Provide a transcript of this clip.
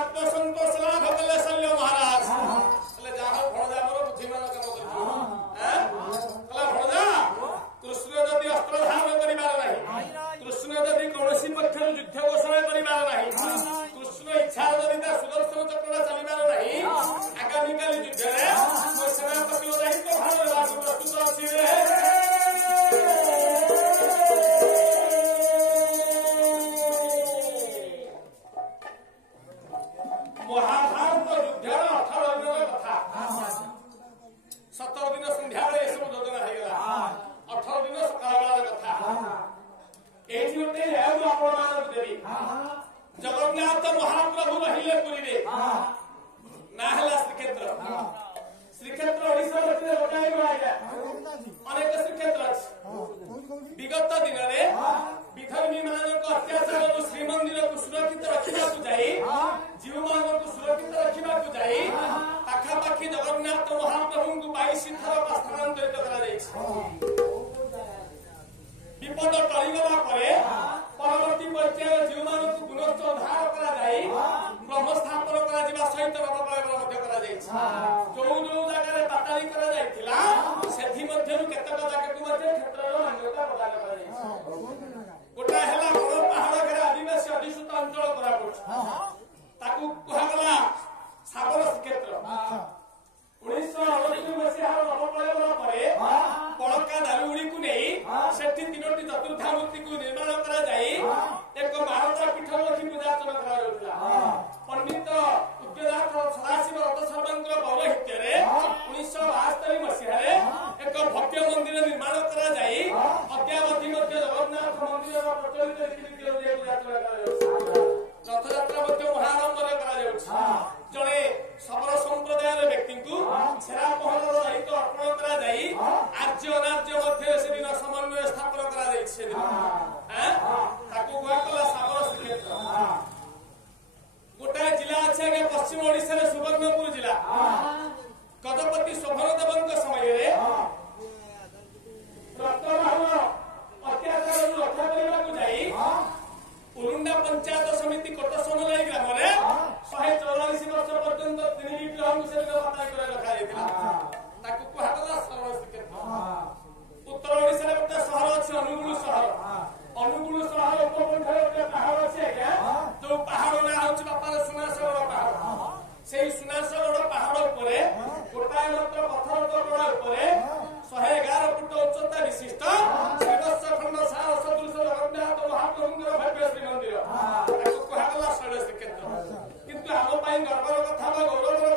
आत्मसंतोष लाभ कले शल्य महाराज कले जाहा भणजा मोर बुद्धिमान काम करछु कला भणजा कृष्ण यदि अस्त्र धारण करिबार नाही कृष्ण यदि कौनसी पक्षर युद्ध घोषणा करिबार नाही कृष्ण इच्छा यदि ता सुदर्शन चक्रटा चलिबार नाही आगामी काली युद्ध रे मो सेनापति दायित्व भार लागू प्रस्तुत अछि रे महाभारत युद्धर 18 दिन कथा 17 दिन संध्या बेले सब योजना हो गला 18 दिन सकाळ बेला कथा एठी गोटे हेउ आपण मान देबी जगन्नाथ महाप्रभु रहिले पुरी रे ना हला श्रीक्षेत्र ओडिशा रे गोटाई आइला अनेक श्रीक्षेत्र अछि विगत दिन रे विधर्मी मानक अत्याचार श्रीमंदिर को सुरक्षित रखिबा को जाई जीव मानक को सुरक्षित रखिबा को जाई पाखा पाखी जगन्नाथ महाप्रभु को 22 थर स्थानांतरित करा जाई विपद टळिगला परे परवर्ती पर्याय जीव मानक को पुनरुद्धार करा जाई ब्रह्म स्थापन करा जिबा सहित नवप्रयोग मध्य करा जाई जो जगह रे पाताली करा जाईथिला सेथि मध्यरु केतक जगह को मध्य क्षेत्रर मान्यता प्रदान करा जाई गोटा हेला बड़ पहाड़ घरे आदिवासी अधिष्ठित अंचल करा पड़ ताकू कहगला साबर क्षेत्र 1929 मसीहार नवप्रयोग परे पड़का दारुड़ी को नहीं सेठी तीनोटी चतुर्धामूर्ति को निर्माण करा जाई एक महारता पीठ लक्ष्मी पूजा अर्चना करा जाउतला पंडित उद्योदात सदाशिव रथ शर्मांकर पौरोहित्य रे 1972 मसीहार एक भव्य मंदिर निर्माण करा जाई अद्यावधि मध्य जगन्नाथ मंदिर प्रचलित रीति पूजा अर्चना करा जाउछ रथ यात्रा मध्य महारंभ करा जाउछ जणे सबर संप्रदाय व्यक्ति को छेरा पहर दायित्व अर्पण करा जाई आर्य अनार्य मध्य से दिन समन्वय स्थापन करा जाई से दिन ताकू गुआ कला साबर श्रीक्षेत्र गोटा जिला अछि आगे पश्चिम ओडिसा रे सुवर्णपुर जिला गजपति शोभनदेवଙ୍କ समय रे रत्नबाहुर अत्याचार रक्षा करबा को जाई उरुंडा पंचायत समिति कोटसमलाई ग्राम रे 184 वर्ष पर्यंत तीन विग्रह से बाता करे रखा जायतिला ताकू कहला सरल श्रीक्षेत्र उत्तर ओडिसा रे गोटे शहर अछि अनुगुल शहर उपकंठरे गोटे पहाड़ अछि आज्ञा जो पहाड़ ना होछि बापार सुनासगढ़ पहाड़ सेही सुनासगढ़ पहाड़ ऊपर गोटाए मात्र पत्थर टोड़ा ऊपर 111 फुट उच्चता विशिष्ट श्रीवत्स खंड सार सदृश जगन्नाथ महाप्रभुଙ୍କର भव्य श्रीमंदिर ताकू कहला सरल श्रीक्षेत्र किंतु हम पई गर्वर कथा बा गौरव